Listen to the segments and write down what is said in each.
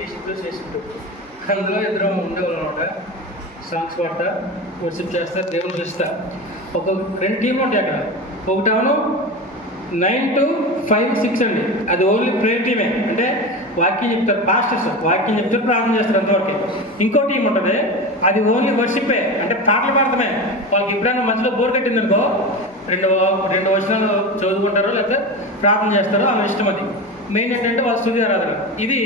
బేసిక్లో చేసుకుంటారు. అందులో ఇద్దరు ఉండేవాళ్ళు అనమాట. సాంగ్స్ పాడతా, వర్షిప్ చేస్తారు, దేవుని చూస్తారు. ఒక 2 టీంలు ఉంటాయి అక్కడ. ఒకటేమో 9 to 5, 6 అండి, అది ఓన్లీ ప్రేయర్ టీమే. అంటే వాక్యం చెప్తారు, పాస్టర్స్ వాక్యం చెప్తారు, ప్రార్థన చేస్తారు అంతవరకు. ఇంకో టీం ఉంటుంది, అది ఓన్లీ వర్షిప్పే, అంటే పాటలు పాడతామే. వాళ్ళకి ఎప్పుడైనా మధ్యలో బోర్ కట్టిందనుకో, రెండు వచనాలు చదువుకుంటారు, లేకపోతే ప్రార్థన చేస్తారు, వాళ్ళ ఇష్టం. అది మెయిన్ ఏంటంటే వాళ్ళ స్తుతి ఆరాధన. ఇది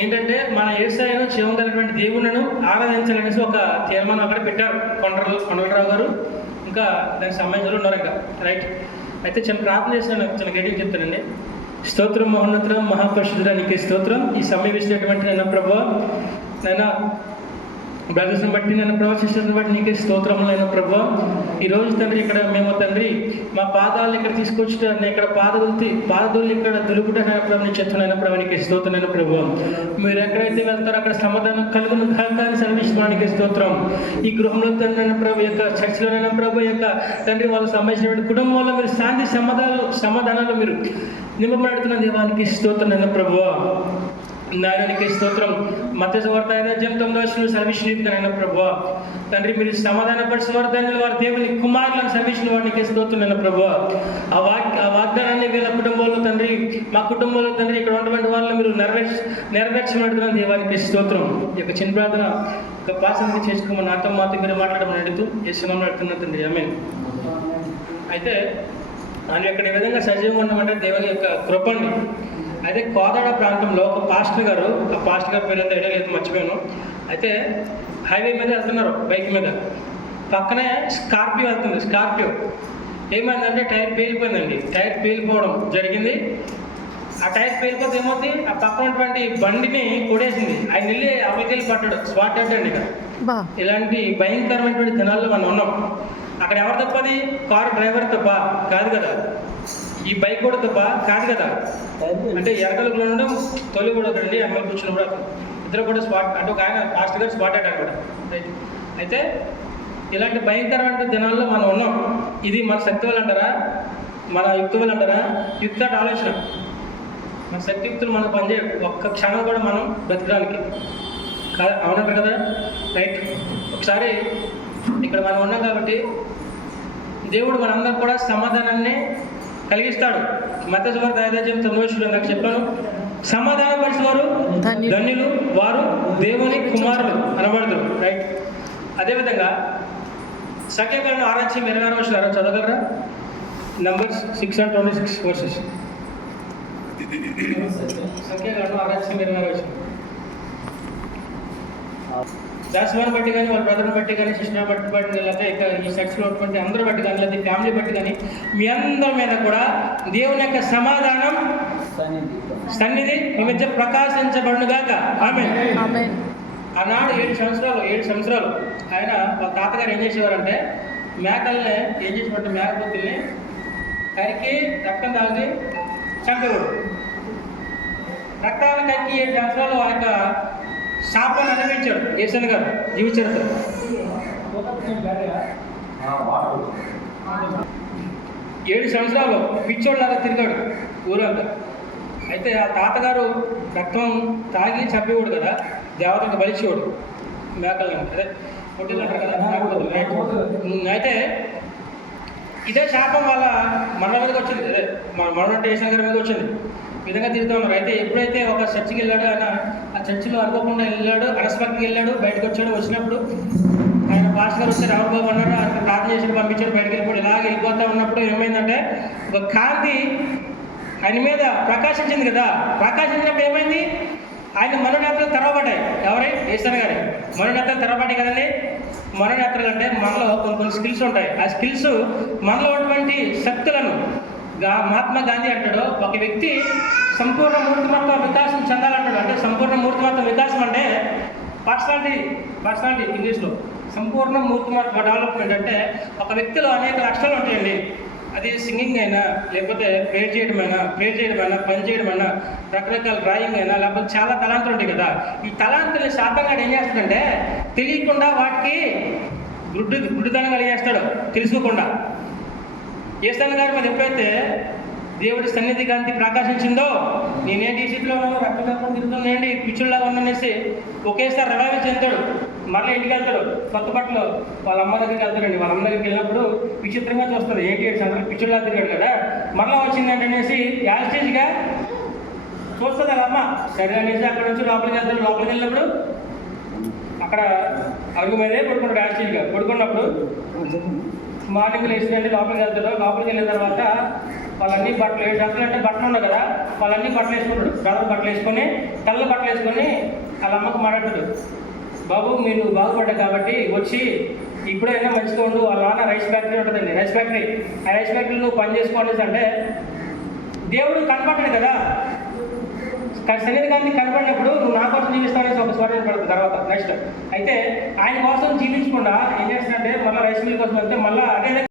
ఏంటంటే మన యేసయ్యను జీవంగలటువంటి దేవుళ్ళను ఆరాధించాలనేసి ఒక తీర్మానం అక్కడ పెట్టారు కొండలరావు గారు, ఇంకా దానికి సంబంధించిన ఉన్నారు ఇంకా, రైట్. అయితే చిన్న ప్రార్థన చేసిన చిన్న గేటింగ్ చెప్తానండి. స్తోత్రం మహోన్నతం మహాపరిశుద్ధుడా నీకే స్తోత్రం. ఈ సమయం ఇచ్చినటువంటి నన్న ప్రభువా, నైనా బ్రదర్స్ని బట్టి, నన్ను ప్రవచించడం బట్టి నీకే స్తోత్రములు అయిన ప్రభువా. ఈరోజు తండ్రి ఇక్కడ మేము తండ్రి మా పాదాలను ఇక్కడ తీసుకొచ్చిన ఇక్కడ పాదదులు ఇక్కడ దులుపుటైన ప్రభు నీ చెత్తనైన ప్రభు నీకే స్తోత్రమైన ప్రభువా. మీరు ఎక్కడైతే వెళ్తారో అక్కడ సమాధానం కలుగును కాకాన్ని సర్వించడానికి స్తోత్రం. ఈ గృహంలో తండ్రి అయిన ప్రభు యొక్క చర్చిలోనైనా ప్రభు యొక్క తండ్రి వాళ్ళకి సంబంధించిన కుటుంబంలో మీరు శాంతి సమాధానాలు మీరు నింపబడుతున్న దేవానికి స్తోత్రమైన ప్రభువా. నాయననికి స్తోత్రం. మత్తయి సువార్త 5:9 సర్వించిన ప్రభువా తండ్రి, మీరు సమాధానపరిచిన వారు ధన్యులు, వారి దేవుని కుమారులను సర్వించిన వారికి స్తోత్రం ప్రభువా. ఆ వాగ్దానాన్ని వీళ్ళ కుటుంబంలో తండ్రి, మా కుటుంబంలో తండ్రి ఇక్కడ ఉన్నటువంటి వాళ్ళని మీరు నెరవేర్చబడుతున్న దేవానికి స్తోత్రం. ఈ యొక్క చిన్న ప్రార్థన ఒక పాసంగా చేసుకోమని నాతో మీరు మాట్లాడమని అడుగుతూ యేసునామములో అడుగుతున్నాను తండ్రి, ఆమేన్. అయితే ఆయన ఇక్కడ ఈ విధంగా సజీవంగా ఉండమంటే దేవుని యొక్క కృపని. అయితే కోదాడ ప్రాంతంలో ఒక పాస్టర్ గారు, ఆ పాస్టర్ గారి పేరు ఎంత ఐడియా లేదు, మర్చిపోయాను. అయితే హైవే మీద వెళ్తున్నారు బైక్ మీద, పక్కనే స్కార్పియో వెళ్తుంది. స్కార్పియో ఏమైందంటే టైర్ పేలిపోయిందండి. టైర్ పేలిపోవడం జరిగింది. ఆ టైర్ పేలిపోతే ఏమవుతుంది, ఆ పక్కన ఉన్నటువంటి బండిని కొడేసింది. ఆయన వెళ్ళి అవతలి పట్టాడు, స్పాట్ అవుట్ అండి. ఇక్కడ ఇలాంటి భయంకరమైనటువంటి దినాల్లో మనం ఉన్నాం. అక్కడ ఎవరు తప్పది? కారు డ్రైవర్ తప్ప కాదు కదా, ఈ బైక్ కూడా తప్ప కాదు కదా. అంటే ఎరకలకు ఉండడం తొలి కూడా ఒకటి, అమ్మలు కూర్చున్నప్పుడు ఇద్దరు కూడా స్పాట్, అంటే ఒక ఆయన పాస్టర్ గారు స్పాట్ అయ్యాడు అనమాట. అయితే ఇలాంటి భయంకరమైన దినాల్లో మనం ఉన్నాం. ఇది మన శక్తి వాళ్ళు అంటారా, మన యుక్తులు అంటారా? యుక్త ఆలోచన. మన శక్తియుక్తులు మనకు పనిచేయవు ఒక్క క్షణం కూడా మనం బ్రతకడానికి కాదు, అవునంటారు కదా, రైట్. ఒకసారి ఇక్కడ మనం ఉన్నాం కాబట్టి దేవుడు మనందరం కూడా సమాధానాన్ని కలిగిస్తాడు. మత్తయి సువార్త 5:9 నాకు చెప్పాను, సమాధాన పరిచేవారు ధన్యులు, వారు దేవుని కుమారులు అనబడతారు, రైట్. అదేవిధంగా సంఖ్యాకాండం 6:26 చదవగలరా? Numbers 6:26 versus. సంఖ్యాకాండం 6:26. దాసువాన్ని బట్టి కానీ, వాళ్ళ బ్రదర్ని బట్టి కానీ, సిస్టర్ని బట్టి లేకపోతే ఇక ఈ సెక్స్లో ఉన్నటువంటి అందరూ బట్టి కానీ, లేకపోతే ఫ్యామిలీ బట్టి కానీ, మీ అందరి మీద కూడా దేవుని యొక్క సమాధానం సన్నిధి మీ మధ్య ప్రకాశించబడునుగాక, ఆమేన్. ఆనాడు 7 సంవత్సరాలు ఆయన వాళ్ళ తాతగారు ఏం చేసేవారంటే, మేకల్ని ఏం చేసేవారంటే, మేకపోతుల్ని కరికి రక్తం తాగి చంపేవాడు. రక్తాన్ని కక్కి 7 సంవత్సరాలు ఆ యొక్క శాపాన్ని అనుభవించాడు యేసయ్య గారు జీవిత చరిత్ర. 7 సంవత్సరాలు పిచ్చోళ్ళలాగా తిరిగాడు ఊరంతా. అయితే ఆ తాతగారు రక్తం తాగి చంపేవాడు కదా, దేవతలకు బలిచేవాడు మేకల్ని, అదే పొట్టిలు అంటారు కదా. అయితే ఇదే శాపం వాళ్ళ మన మీదకి వచ్చింది, అదే మనవంటి యేసయ్య గారి మీద వచ్చింది. ఈ విధంగా తిరుగుతూ ఉన్నారు. అయితే ఎప్పుడైతే ఒక చర్చికి వెళ్ళాడో, ఆయన ఆ చర్చిలో అనుకోకుండా వెళ్ళాడు, అరస్పక్కకి వెళ్ళాడు, బయటకు వచ్చాడు. వచ్చినప్పుడు ఆయన పాస్టర్ గారు వచ్చారు, ఎవరు బాబు అన్నాడు, ఆయన ప్రార్థన చేసి పంపించాడు, బయటకు వెళ్ళిపోయాడు. ఇలాగ వెళ్ళిపోతూ ఉన్నప్పుడు ఏమైందంటే, ఒక కాంతి ఆయన మీద ప్రకాశించింది కదా. ప్రకాశించినప్పుడు ఏమైంది, ఆయన మనోనేత్రాలు తెరవబడ్డాయి. ఎవరై? యేసయ్య గారి మనోనేత్రాలు తెరవబడ్డాయి కదండి. మనోనేత్రాలు అంటే మనలో కొన్ని స్కిల్స్ ఉంటాయి. ఆ స్కిల్స్ మనలో ఉన్నటువంటి శక్తులను, మహాత్మా గాంధీ అంటాడు, ఒక వ్యక్తి సంపూర్ణ మూర్తిమత్వ వికాసం చెందాలంటాడు. అంటే సంపూర్ణ మూర్తిమత్వ వికాసం అంటే పర్సనాలిటీ ఇంగ్లీష్లో సంపూర్ణ మూర్తిమత్వ డెవలప్మెంట్ అంటే ఒక వ్యక్తిలో అనేక లక్షణాలు ఉంటాయండి. అది సింగింగ్ అయినా, లేకపోతే ప్రేర్ చేయడమైనా, పని చేయడమైనా, రకరకాల డ్రాయింగ్ అయినా, లేకపోతే చాలా తలాంతులు ఉంటాయి కదా. ఈ తలాంతుల్ని శాతంగా ఏం చేస్తాడంటే, తెలియకుండా వాటికి గుడ్డిదనం కలిగేస్తాడు, తెలుసుకోకుండా. యేసయ్య గారి మీద ఎప్పుడైతే దేవుడి సన్నిధి కాంతి ప్రకాశించిందో, నేనేంటి ఈ స్థితిలో ఉన్నాను, రక్త కప్పం తిరుగుతుందేంటి, పిచ్చుల్లాగా ఉన్నానేసి ఒకేసారి రవావి చెందాడు. మళ్ళీ ఇంటికి వెళ్తాడు, కొత్త బట్టలు వాళ్ళ అమ్మ దగ్గరికి వెళ్తాడండి. వాళ్ళ అమ్మ దగ్గరికి వెళ్ళినప్పుడు విచిత్రంగా చూస్తుంది, ఏంటి అందరూ పిచ్చుల్లా తిరిగాడు కదా. మళ్ళీ వచ్చిందంటే అనేసి యాస్టేజ్గా చూస్తుంది వాళ్ళ అమ్మ. సరే అనేసి అక్కడ నుంచి లోపలికి వెళ్తాడు. లోపలికి వెళ్ళినప్పుడు అక్కడ అడుగు మీదే పడుకుంటాడు యాస్టేజ్గా. పడుకున్నప్పుడు మార్నింగ్ లేచిందంటే లోపలికి వెళ్తాడు. లోపలికి వెళ్ళిన తర్వాత వాళ్ళన్నీ బట్టలు, 7 డ్రెస్సులు అంటే బట్టలు ఉండవు కదా, వాళ్ళన్నీ బట్టలు వేసుకుంటాడు. బ్రదర్ బట్టలు వేసుకొని, తెల్ల బట్టలు వేసుకొని వాళ్ళ అమ్మకు మాట్లాడతాడు, బాబు మీరు బాగుపడ్డా కాబట్టి వచ్చి ఇప్పుడైనా మంచిగా ఉండు. వాళ్ళ నాన్న రైస్ ఫ్యాక్టరీ ఉంటుందండి, రైస్ ఫ్యాక్టరీ. ఆ రైస్ ఫ్యాక్టరీలో నువ్వు పని చేసుకోవాలి అంటే దేవుడు కనపడ్డాడు కదా. సన్నిధి గారిని కనపడినప్పుడు నువ్వు నా కోసం జీవిస్తావనేసి ఒక స్వరం పడుతుంది. తర్వాత నెక్స్ట్ అయితే ఆయన కోసం జీవించకుండా ఏం చేస్తాడంటే మళ్ళీ రైస్ మిల్ కోసం వెళ్తే మళ్ళీ అదే